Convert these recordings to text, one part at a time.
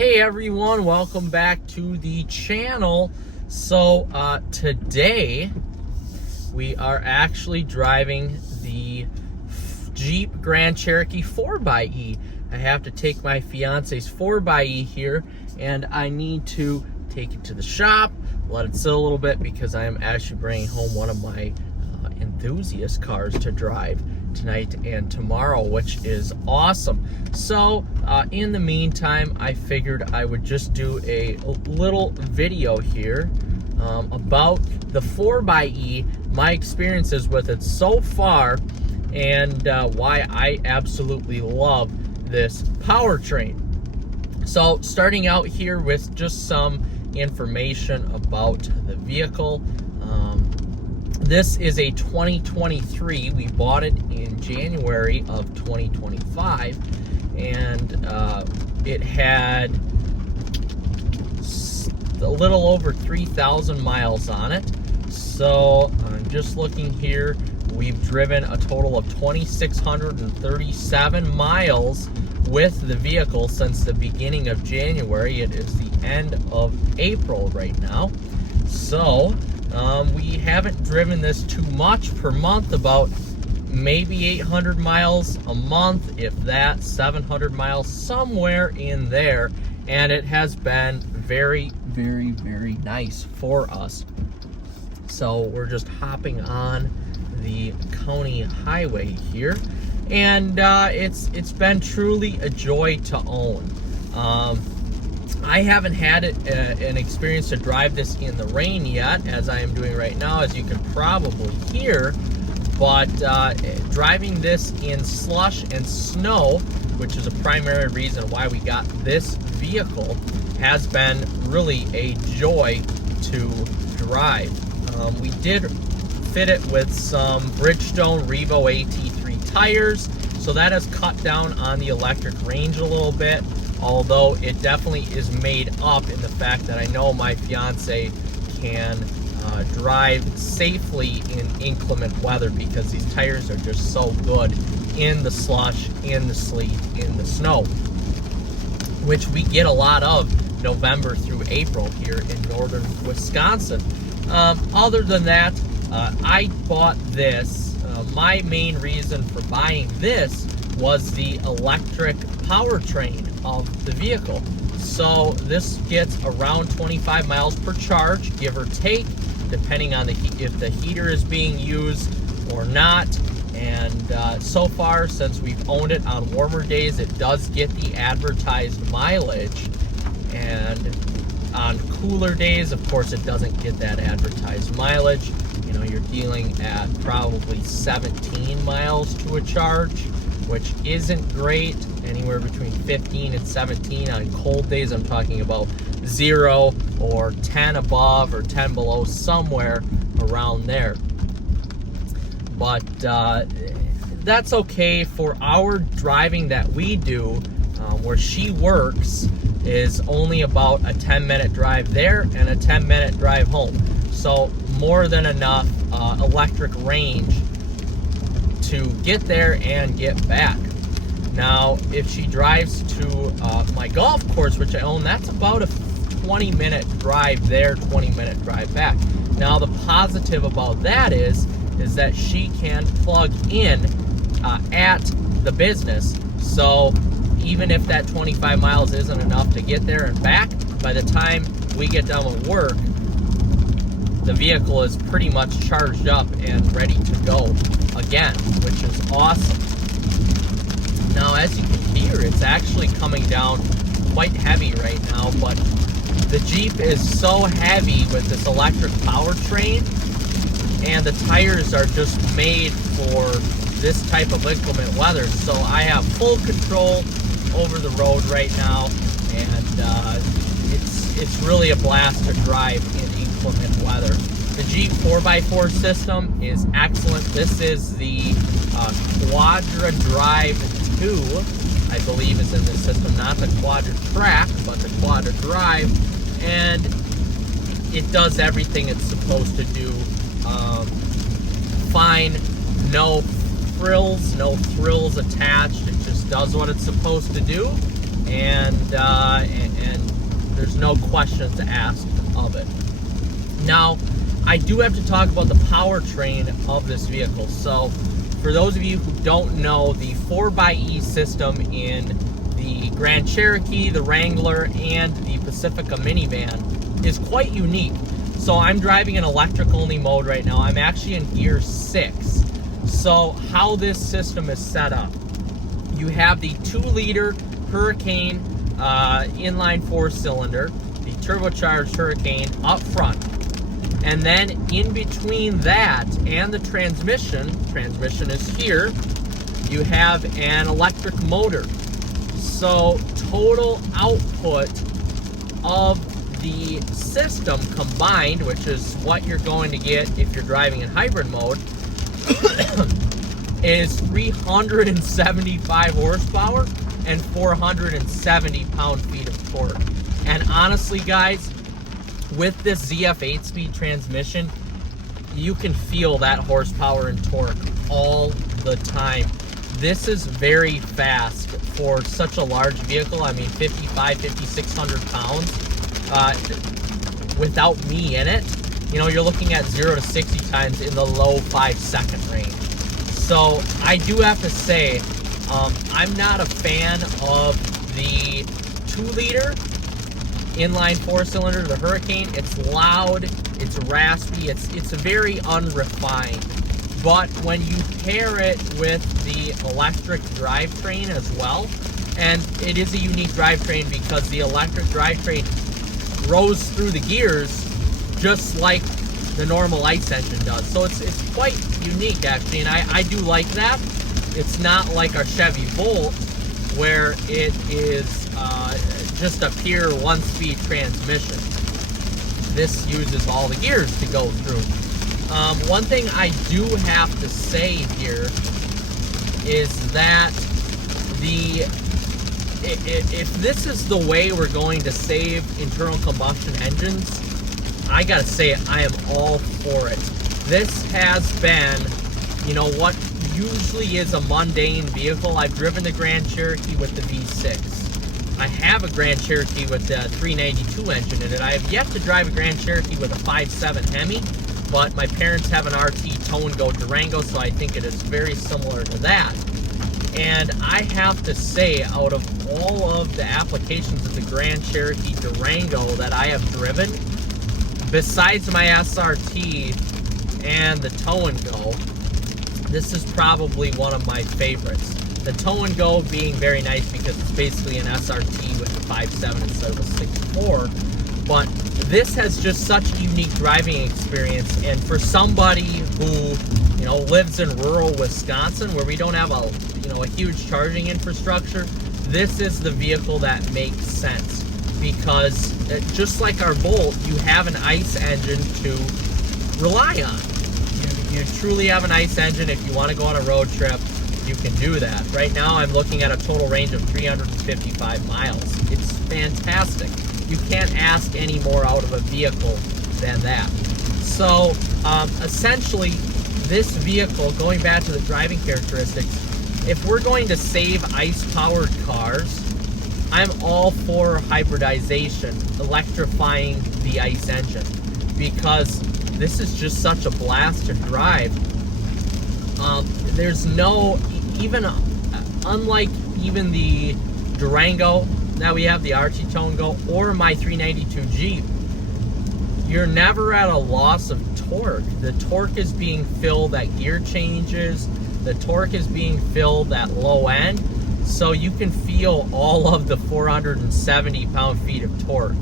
Hey everyone, welcome back to the channel. So today we are actually driving the Jeep Grand Cherokee 4xe. I have to take my fiance's 4xe here and I need to take it to the shop, let it sit a little bit because I am actually bringing home one of my enthusiast cars to drive tonight and tomorrow, which is awesome. So in the meantime, I figured I would just do a little video here about the 4xe, my experiences with it so far, and why I absolutely love this powertrain. So starting out here with just some information about the vehicle. This is a 2023. We bought it in January of 2025, and it had a little over 3,000 miles on it. So I'm just looking here. We've driven a total of 2,637 miles with the vehicle since the beginning of January. It is the end of April right now. So we haven't driven this too much per month, about maybe 800 miles a month, if that, 700 miles, somewhere in there. And it has been very, very, very nice for us. So we're just hopping on the county highway here. And it's been truly a joy to own. I haven't had an experience to drive this in the rain yet, as I am doing right now, as you can probably hear. But driving this in slush and snow, which is a primary reason why we got this vehicle, has been really a joy to drive. We did fit it with some Bridgestone Revo AT3 tires, so that has cut down on the electric range a little bit. Although it definitely is made up in the fact that I know my fiance can drive safely in inclement weather because these tires are just so good in the slush, in the sleet, in the snow, which we get a lot of November through April here in northern Wisconsin. Other than that, I bought this. My main reason for buying this was the electric powertrain of the vehicle. So this gets around 25 miles per charge, give or take, depending on if the heater is being used or not. And so far, since we've owned it, on warmer days it does get the advertised mileage, and on cooler days, of course, it doesn't get that advertised mileage. You know, you're dealing at probably 17 miles to a charge, which isn't great. Anywhere between 15 and 17 on cold days. I'm talking about 0 or 10 above or 10 below, somewhere around there. But that's okay for our driving that we do. Where she works is only about a 10-minute drive there and a 10-minute drive home. So more than enough electric range to get there and get back. Now, if she drives to my golf course, which I own, that's about a 20-minute drive there, 20-minute drive back. Now, the positive about that is that she can plug in at the business. So even if that 25 miles isn't enough to get there and back, by the time we get done with work, the vehicle is pretty much charged up and ready to go again, which is awesome. Now, as you can hear, it's actually coming down quite heavy right now, but the Jeep is so heavy with this electric powertrain, and the tires are just made for this type of inclement weather. So I have full control over the road right now, and it's really a blast to drive in inclement weather. The Jeep 4x4 system is excellent. This is the Quadra Drive 2, I believe, is in this system. Not the Quadra Track, but the Quadra Drive. And it does everything it's supposed to do. Fine, no thrills attached. It just does what it's supposed to do. And there's no questions asked of it. Now, I do have to talk about the powertrain of this vehicle. So, for those of you who don't know, the 4xe system in the Grand Cherokee, the Wrangler, and the Pacifica minivan is quite unique. So I'm driving in electric-only mode right now. I'm actually in gear 6. So how this system is set up, you have the 2-liter Hurricane inline 4-cylinder, the turbocharged Hurricane up front. And then in between that and the transmission is here, you have an electric motor. So total output of the system combined, which is what you're going to get if you're driving in hybrid mode, is 375 horsepower and 470 pound-feet of torque. And honestly, guys, with this ZF 8-speed transmission, you can feel that horsepower and torque all the time. This is very fast for such a large vehicle. I mean, 5,600 pounds without me in it. You know, you're looking at 0 to 60 times in the low 5-second range. So I do have to say, I'm not a fan of the 2-liter inline 4-cylinder, the Hurricane. It's loud, it's raspy, it's very unrefined. But when you pair it with the electric drivetrain as well, and it is a unique drivetrain because the electric drivetrain rows through the gears just like the normal ICE engine does. So it's quite unique, actually, and I do like that. It's not like our Chevy Volt, where it is just a pure 1-speed transmission. This uses all the gears to go through. One thing I do have to say here is that if this is the way we're going to save internal combustion engines, I gotta say I am all for it. This has been, you know, what usually is a mundane vehicle. I've driven the Grand Cherokee with the V6. I have a Grand Cherokee with the 392 engine in it. I have yet to drive a Grand Cherokee with a 5.7 Hemi, but my parents have an RT Tow and Go Durango, so I think it is very similar to that. And I have to say, out of all of the applications of the Grand Cherokee Durango that I have driven, besides my SRT and the Tow and Go, this is probably one of my favorites. The Tow and Go being very nice because it's basically an SRT with a 5.7 instead of a 6.4. But this has just such a unique driving experience, and for somebody who, you know, lives in rural Wisconsin where we don't have a huge charging infrastructure, this is the vehicle that makes sense, because just like our Volt, you have an ICE engine to rely on. You truly have an ICE engine. If you want to go on a road trip, you can do that. Right now I'm looking at a total range of 355 miles. It's fantastic. You can't ask any more out of a vehicle than that. So essentially, this vehicle, going back to the driving characteristics, if we're going to save ICE-powered cars, I'm all for hybridization, electrifying the ICE engine, because this is just such a blast to drive. There's no, unlike even the Durango that we have, the RT Tow and Go, or my 392 Jeep, you're never at a loss of torque. The torque is being filled at gear changes. The torque is being filled at low end. So you can feel all of the 470 pound-feet of torque,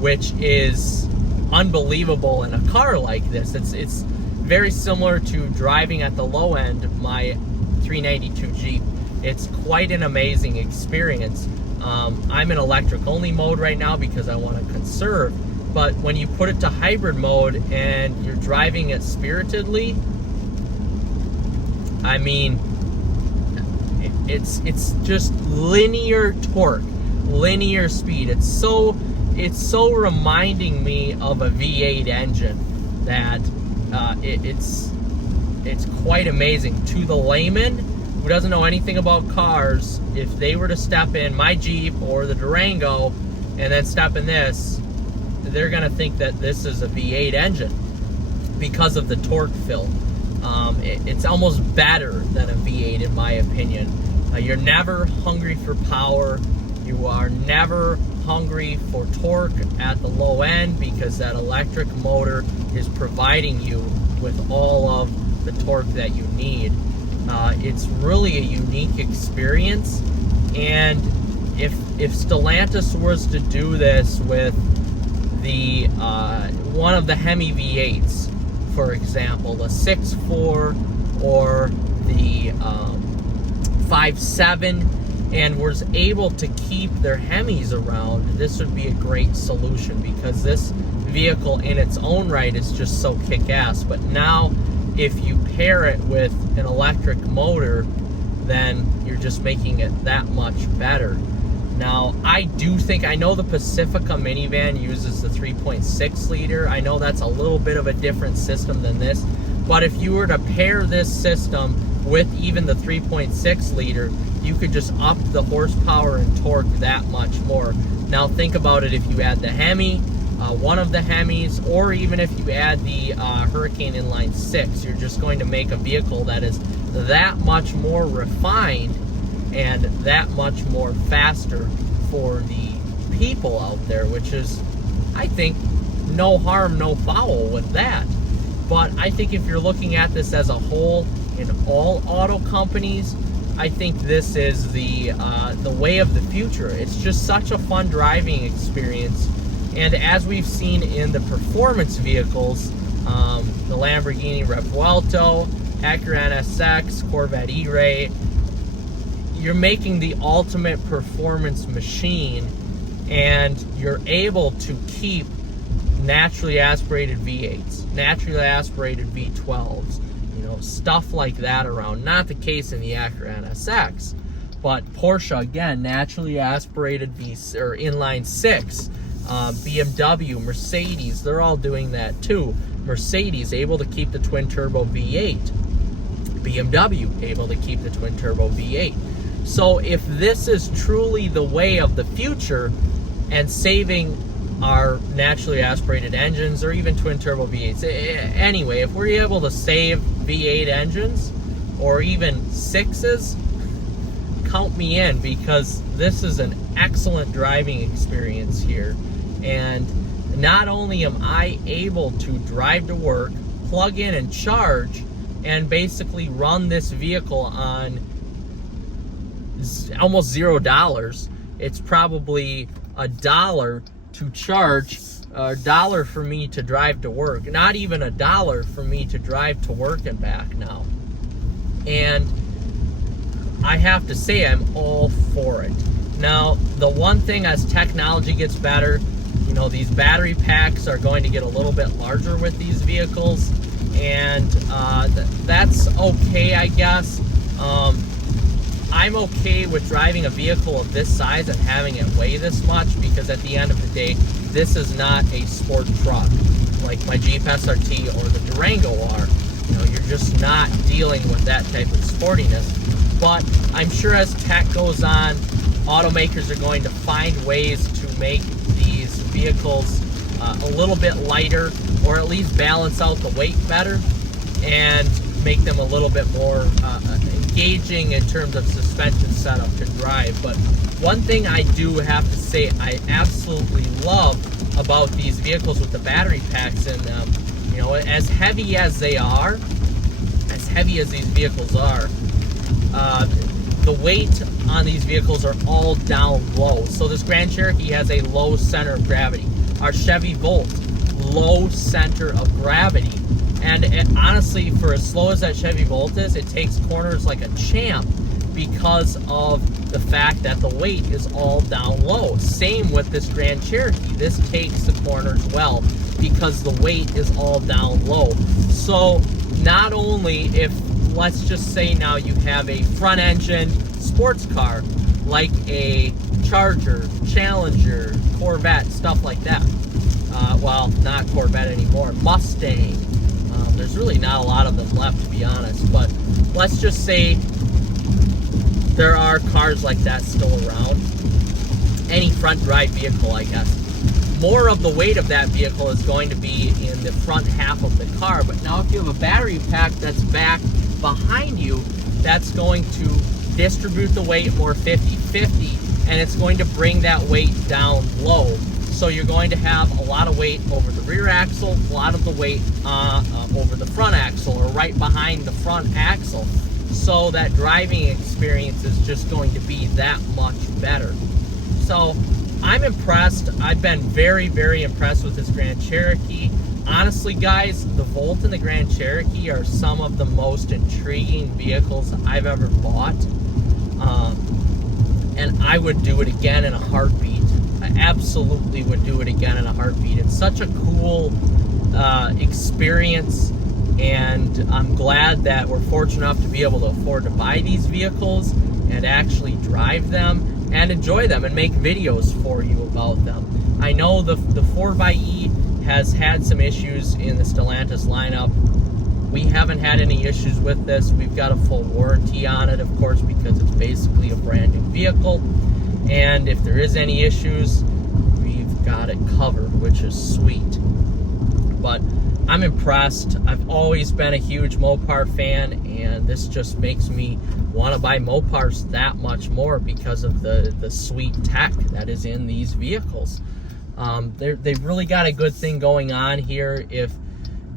which is unbelievable in a car like this. It's very similar to driving at the low end my 392 Jeep. It's quite an amazing experience. I'm in electric only mode right now because I want to conserve, but when you put it to hybrid mode and you're driving it spiritedly, I mean, it's just linear torque, linear speed. It's so reminding me of a V8 engine that it's quite amazing. To the layman who doesn't know anything about cars, if they were to step in my Jeep or the Durango and then step in this, they're going to think that this is a V8 engine because of the torque fill. It's almost better than a V8 in my opinion. You're never hungry for power. You are never hungry for torque at the low end because that electric motor is providing you with all of the torque that you need. It's really a unique experience, and if Stellantis was to do this with the one of the Hemi V8s, for example, the 6.4 or the 5.7, and was able to keep their Hemis around, this would be a great solution, because this vehicle in its own right is just so kick-ass. But now if you pair it with an electric motor, then you're just making it that much better. Now, I know the Pacifica minivan uses the 3.6 liter. I know that's a little bit of a different system than this, but if you were to pair this system with even the 3.6 liter, you could just up the horsepower and torque that much more. Now think about it, if you add the Hemi, one of the Hemis, or even if you add the Hurricane Inline 6, you're just going to make a vehicle that is that much more refined and that much more faster for the people out there, which is, I think, no harm, no foul with that. But I think if you're looking at this as a whole, in all auto companies, I think this is the way of the future. It's just such a fun driving experience. And as we've seen in the performance vehicles, the Lamborghini Revuelto, Acura NSX, Corvette E-Ray, you're making the ultimate performance machine, and you're able to keep naturally aspirated V8s, naturally aspirated V12s, stuff like that around. Not the case in the Acura NSX, but Porsche, again, naturally aspirated inline 6, BMW, Mercedes, they're all doing that too. Mercedes able to keep the twin turbo V8, BMW able to keep the twin turbo V8. So if this is truly the way of the future, and saving our naturally aspirated engines, or even twin turbo V8s, anyway, if we're able to save V8 engines or even 6s, count me in, because this is an excellent driving experience here. And not only am I able to drive to work, plug in and charge, and basically run this vehicle on almost $0. It's probably $1 to charge, $1 for me to drive to work, not even $1 for me to drive to work and back now. And I have to say, I'm all for it. Now, the one thing, as technology gets better, these battery packs are going to get a little bit larger with these vehicles, and that's okay, I guess. I'm okay with driving a vehicle of this size and having it weigh this much, because at the end of the day, this is not a sport truck like my Jeep SRT or the Durango are. You're just not dealing with that type of sportiness. But I'm sure as tech goes on, automakers are going to find ways to make these vehicles a little bit lighter, or at least balance out the weight better, and make them a little bit more engaging in terms of suspension setup to drive. But one thing I do have to say I absolutely love about these vehicles with the battery packs in them, as heavy as they are, as heavy as these vehicles are, the weight on these vehicles are all down low. So this Grand Cherokee has a low center of gravity. Our Chevy Volt, low center of gravity. And honestly, for as slow as that Chevy Volt is, it takes corners like a champ, because of the fact that the weight is all down low. Same with this Grand Cherokee. This takes the corners well because the weight is all down low. So not only, if, let's just say now you have a front engine sports car like a Charger, Challenger, Corvette, stuff like that. Well, not Corvette anymore, Mustang. There's really not a lot of them left, to be honest, but let's just say there are cars like that still around. any front drive vehicle, I guess. More of the weight of that vehicle is going to be in the front half of the car. But now if you have a battery pack that's back behind you, that's going to distribute the weight more 50-50, and it's going to bring that weight down low. So you're going to have a lot of weight over the rear axle, a lot of the weight over the front axle or right behind the front axle. So that driving experience is just going to be that much better. So I'm impressed. I've been very, very impressed with this Grand Cherokee. Honestly, guys, the Volt and the Grand Cherokee are some of the most intriguing vehicles I've ever bought. And I would do it again in a heartbeat. I absolutely would do it again in a heartbeat. It's such a cool experience, and I'm glad that we're fortunate enough to be able to afford to buy these vehicles and actually drive them and enjoy them and make videos for you about them. I know the 4xe has had some issues in the Stellantis lineup. We haven't had any issues with this. We've got a full warranty on it, of course, because it's basically a brand new vehicle. And if there is any issues, we've got it covered, which is sweet. But I'm impressed. I've always been a huge Mopar fan, and this just makes me want to buy Mopars that much more because of the sweet tech that is in these vehicles. They've really got a good thing going on here. If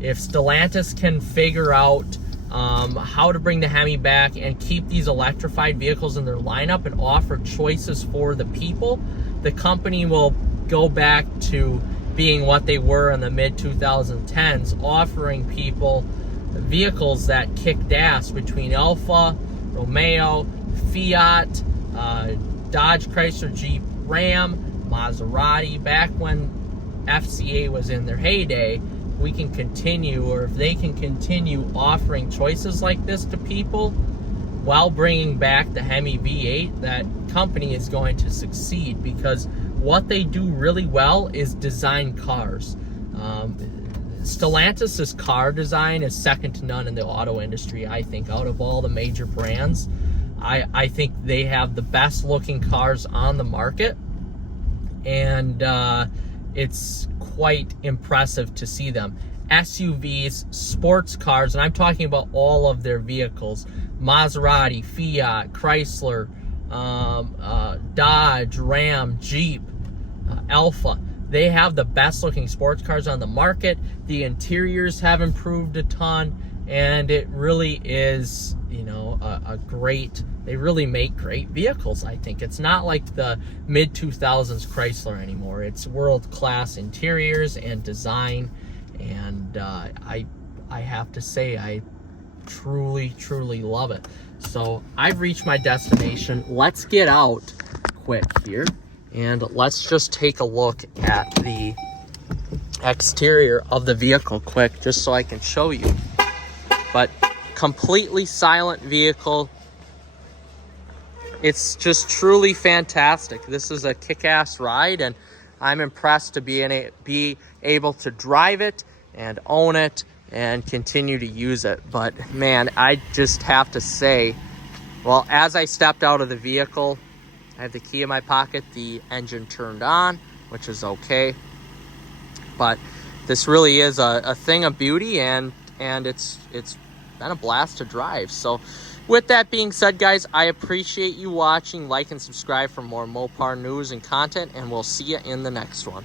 Stellantis can figure out how to bring the Hemi back and keep these electrified vehicles in their lineup and offer choices for the people, the company will go back to being what they were in the mid-2010s, offering people vehicles that kicked ass between Alfa, Romeo, Fiat, Dodge, Chrysler, Jeep, Ram, Maserati. Back when FCA was in their heyday, we can continue, or if they can continue offering choices like this to people while bringing back the Hemi V8, that company is going to succeed, because what they do really well is design cars. Stellantis' car design is second to none in the auto industry, I think. Out of all the major brands, I think they have the best looking cars on the market, and it's quite impressive to see them. SUVs, sports cars, and I'm talking about all of their vehicles: Maserati, Fiat, Chrysler, Dodge, Ram, Jeep, Alfa. They have the best looking sports cars on the market. The interiors have improved a ton, and it really is, you know, they really make great vehicles, I think. It's not like the mid-2000s Chrysler anymore. It's world-class interiors and design, and I have to say, I truly, truly love it. So I've reached my destination. Let's get out quick here, and let's just take a look at the exterior of the vehicle quick, just so I can show you. But completely silent vehicle. It's just truly fantastic. This is a kick-ass ride, and I'm impressed to be able to drive it and own it and continue to use it. But man, I just have to say, well, as I stepped out of the vehicle, I have the key in my pocket, the engine turned on, which is okay. But this really is a thing of beauty, and it's been a blast to drive. So with that being said, guys, I appreciate you watching. Like and subscribe for more Mopar news and content, and we'll see you in the next one.